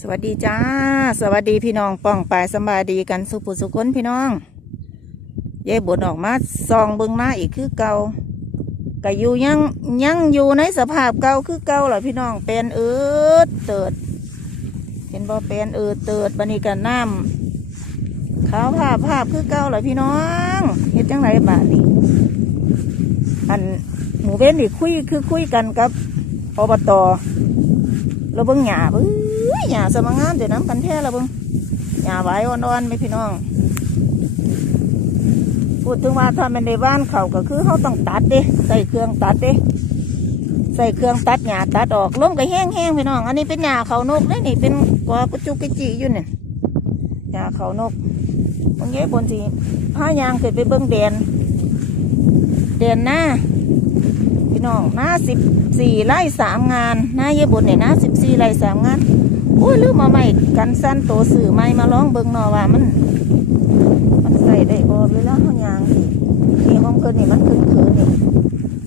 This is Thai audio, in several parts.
สวัสดีจ้า สวัสดีพี่น้องป้องปายสบายดีกันสุปุสุคนพี่น้องยายบุญออกมาซองเบิงหน้าอีกคือเก่าก็อยู่ยังยังอยู่ในสภาพเก่าคือเก่าเหรอพี่น้องเป็นเอิดเติด เห็นบ่เป็นเอิดเติดบันนี้กันน้ำขาวภาพภาพคือเก่าเหรอพี่น้องเฮ็ดจังไรบ้าดนี้อันหมูเว้นนี่คุยคือคุยกันกับอบตเราเบิ่งหญ้าเอ้ หญ้าสมังงามเดี๋ยวน้ำกันแท้เราเบิ่งหญ้าไหวอ่อนๆไหมพี่น้อง พูดถึงว่าถ้ามันในบ้านเขาก็คือเขาต้องตัดเด้ใส่เครื่องตัดเด้ใส่เครื่องตัดหญ้าตัดออกล้มก็แห้งๆพี่น้อง อันนี้เป็นหญ้าเขานกเลยนี่เป็นกอกระจุกกระจิอยู่เนี่ยหญ้าเขานกบางเงี้บนสีผ้ายางเกิดไปเบิ่งแดนแดนหน้า น้องหน้าสิบสี่ไร่สามงานหน้าเยบุญเนี่ยหน้าสิบสี่ไร่สามงานโอ้ยลืมมาใหม่กันสั้นโตสื่อใหม่มาลองเบิงหนอว่ามัน มันใส่ได้บ่เวลาเขายางนี่นี่ห้องเกินนี่มันขึ้นเขินนี่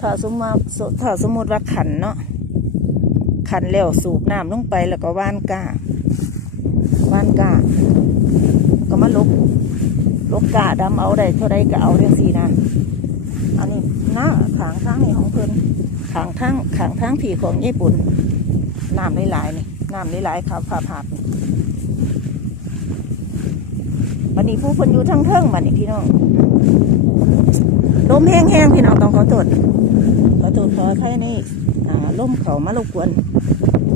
ถ้าสมมาถ้าสมมติว่าขันเนาะขันแล้วสูบน้ำลงไปแล้วก็ว่านกาว่านกาก็มาลบลบกาดำเอาได้เท่าไรก็เอาเรื่องสีนะ อันนี้หน้าขางทางนี่ของเพิ่นขางทางขางทางผีของญี่ปุ่นน้ำหลายๆนี่น้ำหลายๆครับผาผาบวันนี้ผู้เพิ่นอยู่ทั้งเทิงบัดนี้พี่น้องลมแห้งๆพี่น้องต้องขอโทษขอโทษขออภัยนี่อ่าลมเขามารบกวน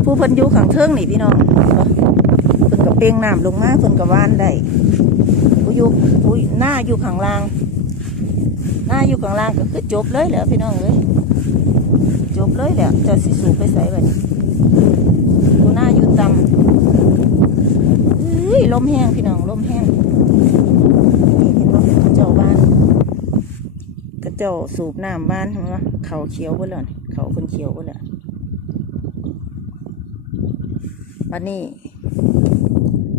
ผู้เพิ่นอยู่ขางเทิงนี่พี่น้องเพิ่นกับเปลงน้ำลงมาเพิ่นกับว่านได้ผู้อยู่ผู้หน้าอยู่ขางล่าง หน้าอยู่ข้างล่างก็คือจบเลยแหล้วพี่น้องเอ้ยจบเลยแล้วจะสิสูบไปใส่บัดนี้กูหน้าอยู่ต่ำเอ้ยลมแห้งพี่น้องลมแห้งนี่เห็นว่าเจ้าบ้านกระเจ้าสูบน้ำบ้านเห็นไหมเขาเขียวหมดแล้วนี่เขาคนเขียวหมดแล้วบัดนี้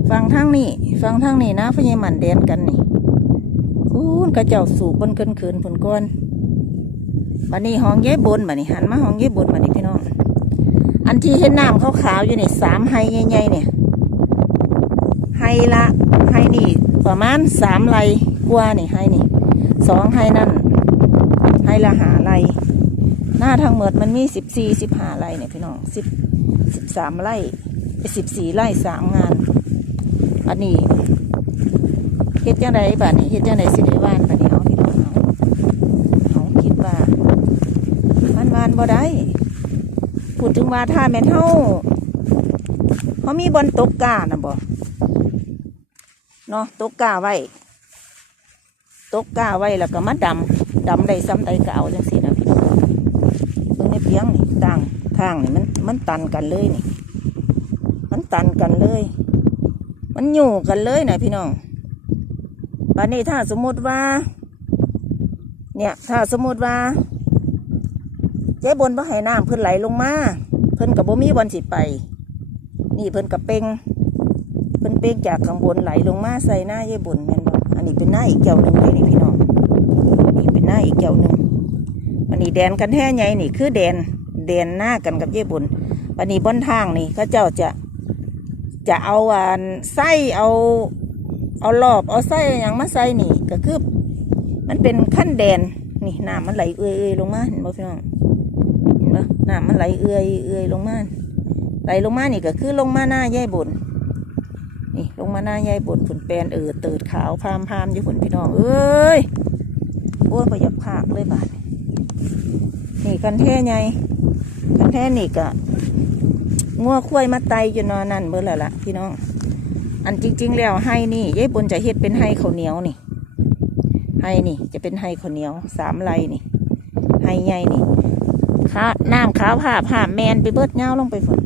ฟังทางนี้ ฟังทางนี้นะพญามันแดนกันนี่ คุณกระเจ้าสูบบนเกินเขินผลก้อนบันนี้ห้องเย้บนบันนี้หันมาห้องเย้บนบันนี้พี่น้อง อันที่เห็นน้ำขาวๆอยู่นี่สามไฮใหญ่ๆเนี่ยไฮละไฮนี่ประมาณสามไร่กว่านี่ไฮนี่สองไฮนั่นไฮละหาไร่หน้าทั้งหมดมันมีสิบสี่สิบห้าไร่เนี่ยพี่น้องสิบสิบสามไร่สิบสี่ไร่สามงาน อันนี้ เฮ็ดจังไดบ้านนี้เฮ็ดจังไดสิได้ว่านบัดนี้เอาพี่น้องเอาเอาคิดว่ามันวานบ่ได้พูดถึงว่าถ้าแม่นเฮาเฮามีบอนตกกาน่ะบ่เนาะตกกาไว้ตกกาไว้แล้วก็มาดำดำได้ซ้ำใดก็เอาจังซี่นะพี่น้องเบิ่งในเพียงนี่ต่างทางนี่มันมันตันกันเลยนี่ มันตันกันเลย มันอยู่กันเลยนะพี่น้อง บัดนี้ถ้าสมมติว่า เนี่ยถ้าสมมติว่าเจ๊บนบ่ให้น้ำเพิ่นไหลลงมา เพิ่นกับบ่มีวันสิไป นี่เพิ่นกับเป่งเพิ่นเป่งจากข้างบนไหลลงมาใส่หน้าเจ๊บนแม่นบ่อันนี้เป็นหน้าอีกแก้วหนึ่งเลยนี่พี่น้องนี่เป็นหน้าอีกแก้วหนึ่งอันนี้แดนกันแท้ใหญ่นี่คือแดนแดนหน้ากันกับเจ๊บนอันนี้บนทางนี่เขาเจ้าจะจะเอาอันไส้เอา เอารอบเอาไส้อย่างมาใส่นี่ก็คือ มันเป็นขั้นแดนนี่น้ำมันไหลเอื่อยๆลงมาเห็นบ่พี่น้องเห็นบ่น้ำมันไหลเอื่อยเอื่อยลงมาไหลลงมานี่ก็คือลงมาหน้าแย่บนนี่ลงมาหน้าแย่บนผุนแปนเออเติดขาวพามพามอยู่ผุนพี่น้องเอ้ยโอ้ยประหยัดภาคเลยบาดนี่กันแท้ไงกันแท้นี่ก็งัวควายมาไตอยู่นอนนั่นเบื่อแล้วล่ะพี่น้อง อันจริง ๆ แล้วให้นี่ยายบนจะเฮ็ดเป็นให้ข้าวเหนียวนี่ ให้นี่ จะเป็นให้ข้าวเหนียวสามไรนี่ ให้ใหญ่นี่ข้าน้ำขาวผ่าผ่าแมนไปเบิดเงาลงไปฝน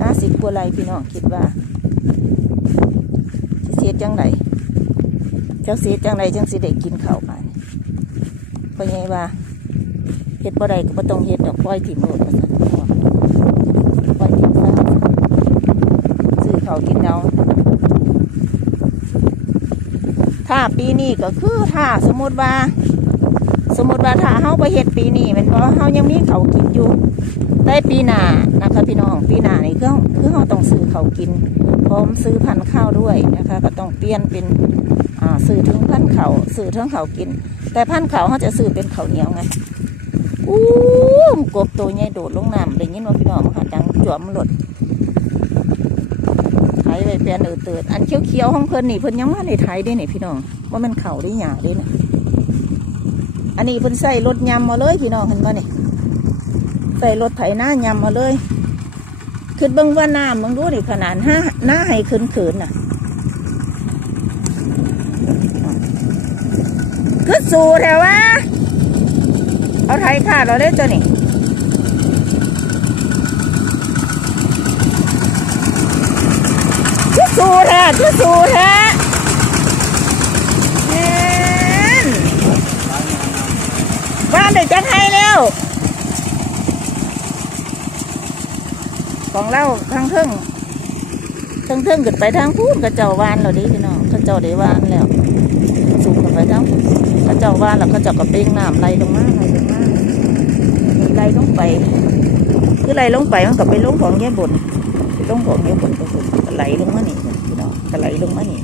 น่าสิบกว่าไรพี่น้องคิดว่าเสียจังไรเจ้าเสียจังไรจังสิได้กินข้าวไปเพราะไงว่าเฮ็ดบ่ได้ก็บ่ต้องเฮ็ดดอกปล่อยถิ่มโลดมาสั่นปล่อยถิ่มซะ ซื้อ เขากินเอาถ้าปีนี้ก็คือถ้าสมมติว่า สมมติว่าถ้าเฮาไปเฮ็ดปีนี้มันเพราะเฮายังมีเขากินอยู่ได้ปีหน้านะคะพี่น้องปีหน้านี่คือคือเราต้องซื้อเขากิน พร้อมซื้อพันธุ์ข้าวด้วยนะคะ ก็ต้องเปลี่ยนเป็นอ่าซื้อถึงพันธุ์เขาซื้อถึงเขากิน แต่พันธุ์เขาเขาจะซื้อเป็นเขาเหนียวไงอู้มกบตัวใหญ่โดดลงน้ำเลยยินว่าพี่น้องมันค่ะจังจวมหลด ไถไปแปลนเออเติดอันเขียวๆของเพิ่นนี่เพิ่นยังมาในไถได้นี่พี่น้องว่ามันเข่าได้หยาได้นะอันนี้เพิ่นใส่รถยำมาเลยพี่น้องเห็นป่ะนี่ใส่รถไถหน้ายำมาเลยขึ้นเบิ่งว่าน้ำมึงดูดิขนาดห้าหน้าให้ขึ้นขืนน่ะขึ้นสูแถวว่าเอาไทยขาดเราได้ตัวนี่ สู่แท้ขึ้นสู่แท้แม่นบ้านเด็กจังให้แล้ว ของเราทางเทิงทางเทิงขึ้นไปทางพูนกระเจ้าวานเราดิพี่น้องกระเจ้าได้วานแล้ว สูงขึ้นไปทางกระเจ้าวานแล้วกระเจ้ากระเป้งน้ำไหลลงมาไหลลงมาไหลลงไป คือไหลลงไปมันก็ไปลงของแย่บนลงของแย่บนก็คือก็ ไหลลงมานี่พี่น้องก็ไหลลงมานี่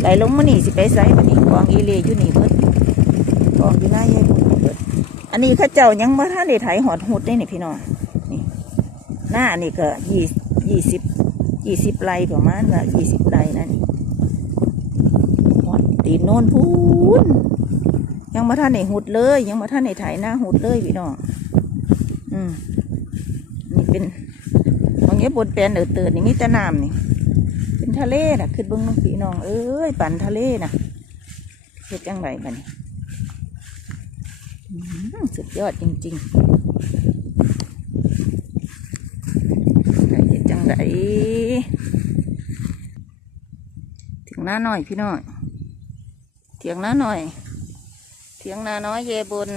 ไหลลงมานี่สิไปไซบันนี้กองอีเลอยู่นี่เบิดกองอยู่หน้าแย่บนเบิดอันนี้ข้าเจ้ายังมาท่านได้ไถหอดหุดได้นี่พี่น้องนี่หน้านี่ก็ยี่ยี่สิบยี่สิบไร่ประมาณว่ายี่สิบไร่นั่นหอดตีนโน่นพูนยังมาท่านในหุดเลย ยังมาท่านในไถหน้าหุดเลยพี่น้องอืมนี่เป็น เงี้ยบนแปลนเออเตือนนี่มีแต่น้ำนี่ เป็นทะเลน่ะ ขึ้นเบิ้งน้องพี่น้อง เอ้ยปั่นทะเลน่ะเฮ็ดยังไงบัดนี้อื้อหือสุดยอดจริงๆเฮ็ดจังไดถึงหน้าหน่อยพี่น้อยเถียงหน้าหน่อย เถียงหน้าน้อยเยบน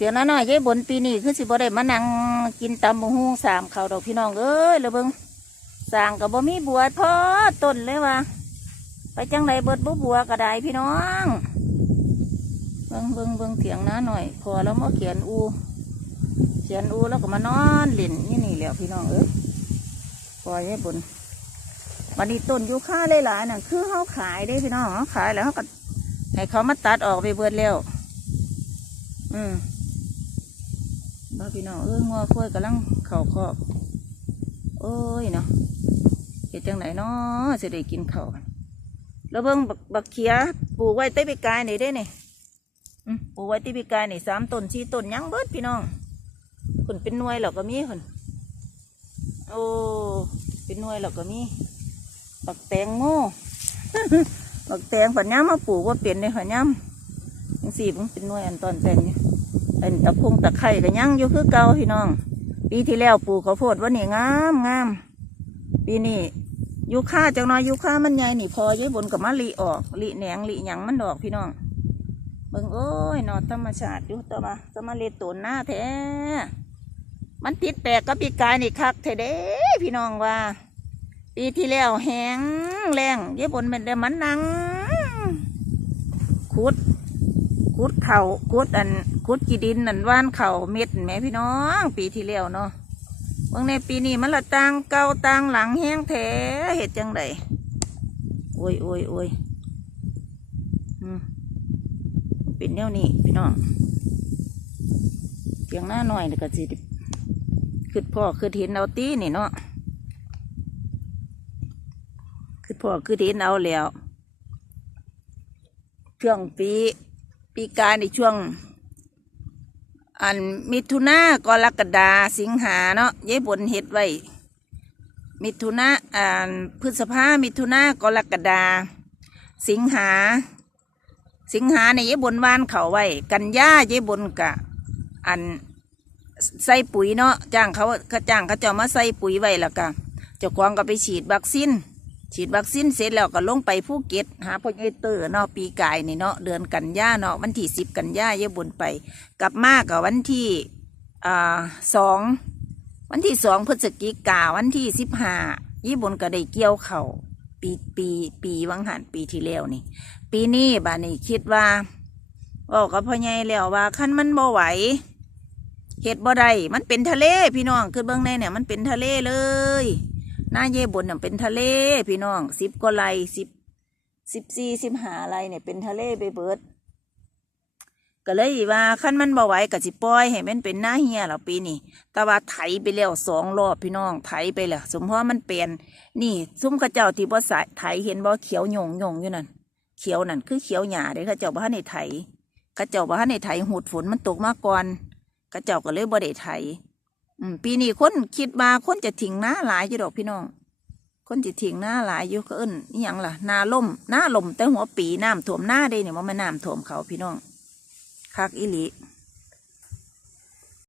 เถียงน้าน้อยเยบนปีนี้คือสิบ่ได้มานั่งกินตำบักฮูสามเขาดอกพี่น้องเอ้ยแล้วเบิงสางกับบ่มีบวชพอต้นเลยว่ะไปจังไดเบิดบ่บัวก็ได้พี่น้องเบิงเบิงเบิงเถียงน้าหน่อย พอแล้วมาเขียนอู เขียนอูแล้วก็มานอนเล่นนี่นี่แล้วพี่น้องเอ้ยปล่อยให้บนวันนี้ต้นยูค่าหลายๆน่ะคือเขาขายได้พี่น้องเขาขายแล้วเขาก็ให้เขามาตัดออกไปเบิดแล้ว อืม บ้าพี่น้องเอ้ยงัวคุ้ยกำลังเข่าคอกโอ้ยเนาะเห็ดจังไหนเนาะจะได้กินเข้ากันแล้วเบิ่งบักเขียปลูกไว้ใต้ปีกายนี่ได้เนี่อืมปลูกไว้ใต้ปีกายนี่สามต้นสี่ต้นยังเบิดพี่น้องคนเป็นนวยเราก็มีคนโอ้เป็นนวยเราก็มีบักแตงโมบักแตงผันย้ำมาปลูกว่าเปลี่ยนในผันย้ำยังสี่มันเป็นนวยอันตอนแต่งนี่ เป็นตะพงตะไคร่ก็ยังอยู่คือเก่าพี่น้อง ปีที่แล้วปลูกข้าวโพดว่านี่งามงามปีนี้ยูค่าจังน้อยยูค่ามันใหญ่นี่พอเย้บนกับมะลิออกลิแหนงลิหยังมันดอกพี่น้องเบิ่งโอ้ยนอธรรมชาติอยู่ต่อมาต่อมาเลตูนหน้าแท้มันติดแปลกกับปีกายนี่คักเทเด้พี่น้องว่า ปีที่แล้วแห้งแรงเย็บบนเป็นเดมันนังขุดขุดเข่าขุดอัน ขุดกีดินนันว่านเข่าเม็ดแหม่พี่น้อง ปีที่แล้วเนาะบางในปีนี้มันละต่างเก่าต่างหลังแห้งแท้เห็ดจังไดโอ้ยโอ้ยโอ้ยอืมเป็นแนวนี้พี่น้องเพียงหน้าหน่อยเดี๋ยวก็สิคือพ่อคือเห็นเอาตีนี่เนาะคือพ่อคือเห็นเอาแล้ว ช่วงปี ปีกายในช่วง อันมิถุนากรกฎาสิงหาเนาะยายบนเห็ดไว้ มิถุนาอ่าพฤษภามิถุนากรกฎาสิงหา สิงหาในยยายบนวานเขาไว้ กันยายายบนกะ อันใส่ปุ๋ยเนาะจ้างเขาเขาจ้างเขาจะมาใส่ปุ๋ยไว้แล้วก็เจ้าของก็ไปฉีดวัคซีน ฉีดวัคซีนเสร็จแล้วก็ลงไปภูเก็ตหาพ่อใหญ่เตอร์เนาะปีกายนี่เนาะเดือนกันยาเนาะวันที่สิบกันยาเยอะบุญไป กลับมากับวันที่อ่าสองวันที่สองพฤศจิกาวันที่สิบห้าญี่ปุ่นก็ได้เกี่ยวเข่าปีปีปีวังหันปีที่แล้วนี่ ปีนี้บ้านี้คิดว่าบอกกับพ่อใหญ่แล้วว่าขั้นมันบ่ไหวเฮ็ดบ่ได้มันเป็นทะเลพี่น้องคือเบื้องในเนี่ยมันเป็นทะเลเลย หน้าเย่บนเนี่ยเป็นทะเล พี่น้องสิบกว่าไรสิบสิบสี่สิบห้าไรเนี่ยเป็นทะเลไปเบิดก็เลยว่าขั้นมันบ่ไหวก็สิปล่อยให้มันเป็นหน้าเฮียแล้วปีนี้แต่ว่าไถไปแล้วสองรอบพี่น้องไถไปแล้วสมพอมันเปลี่ยนนี่ ซุ้มข้าเจ้าที่บ่สายไถเห็นบ่เขียวหยงหยงอยู่นั่นเขียวนั่นคือเขียวหญ้าเด้ข้าเจ้าบ่ทันได้ไถข้าเจ้าบ่ทันได้ไถหูดฝนมันตกมาก่อนข้าเจ้าก็เลยบ่ได้ไถ ปีนี้คนคิดมาคนจะทิ้งหน้าหลายอยู่ดอกพี่น้อง คนจะทิ้งหน้าหลายอยู่ก็เอิ้นนี่ยังล่ะนาล่มหน้าล่มแต่หัวปีน้ำท่วมหน้าได้เนี่ยว่ามันน้ำท่วมเขาพี่น้องคักอิลิ